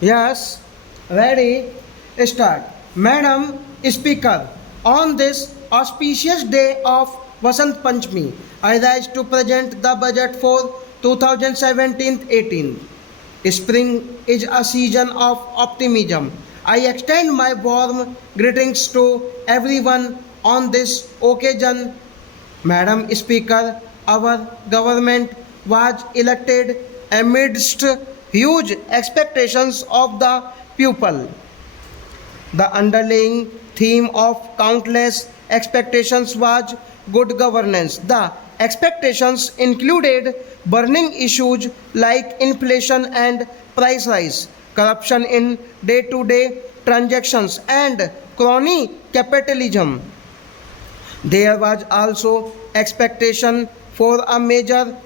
Yes, ready, start. Madam Speaker, on this auspicious day of Vasant Panchami, I rise to present the budget for 2017-18. Spring is a season of optimism. I extend my warm greetings to everyone on this occasion. Madam Speaker, our government was elected amidst huge expectations of the people. The underlying theme of countless expectations was good governance. The expectations included burning issues like inflation and price rise, corruption in day to day transactions, and crony capitalism. There was also expectation for a major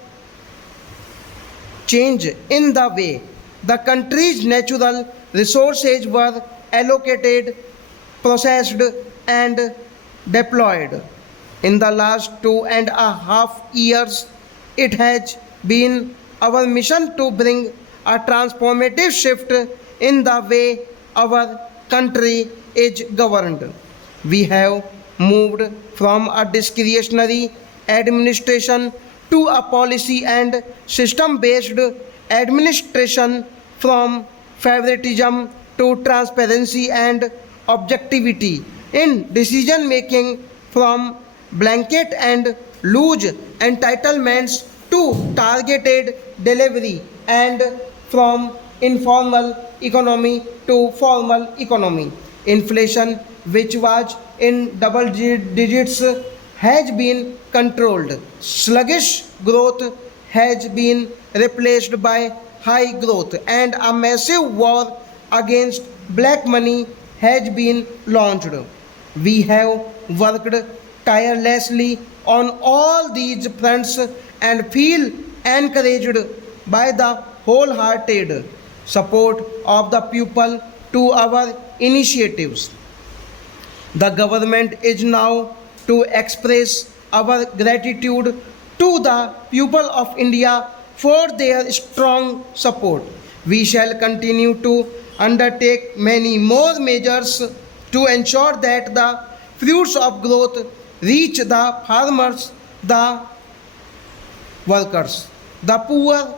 change in the way the country's natural resources were allocated, processed, and deployed. In the last 2.5 years, it has been our mission to bring a transformative shift in the way our country is governed. We have moved from a discretionary administration to a policy and system based administration, from favoritism to transparency and objectivity in decision making, from blanket and loose entitlements to targeted delivery, and from informal economy to formal economy. Inflation, which was in double digits, has been controlled. Sluggish growth has been replaced by high growth, and a massive war against black money has been launched. We have worked tirelessly on all these fronts and feel encouraged by the wholehearted support of the people to our initiatives. The government is now to express our gratitude to the people of India for their strong support. We shall continue to undertake many more measures to ensure that the fruits of growth reach the farmers, the workers, the poor,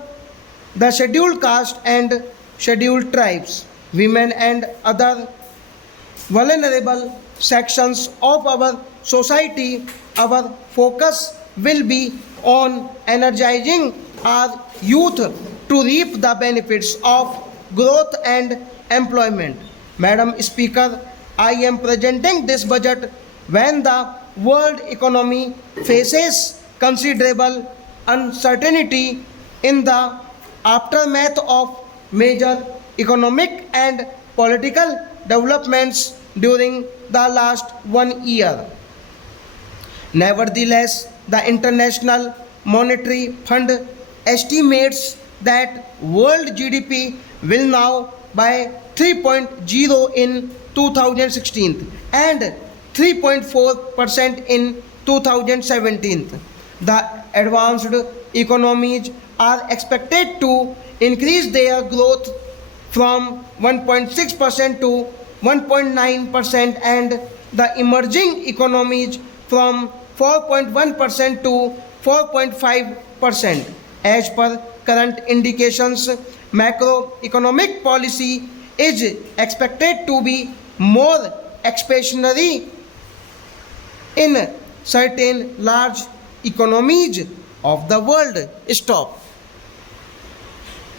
the scheduled caste and scheduled tribes, women, and other vulnerable sections of our society. Our focus will be on energizing our youth to reap the benefits of growth and employment. Madam Speaker, I am presenting this budget when the world economy faces considerable uncertainty in the aftermath of major economic and political developments during the last 1 year. Nevertheless, the International Monetary Fund estimates that world GDP will now by 3.0 in 2016 and 3.4% in 2017. The advanced economies are expected to increase their growth from 1.6% to 1.9%, and the emerging economies from 4.1% to 4.5%. As per current indications, macroeconomic policy is expected to be more expansionary in certain large economies of the world. Stop.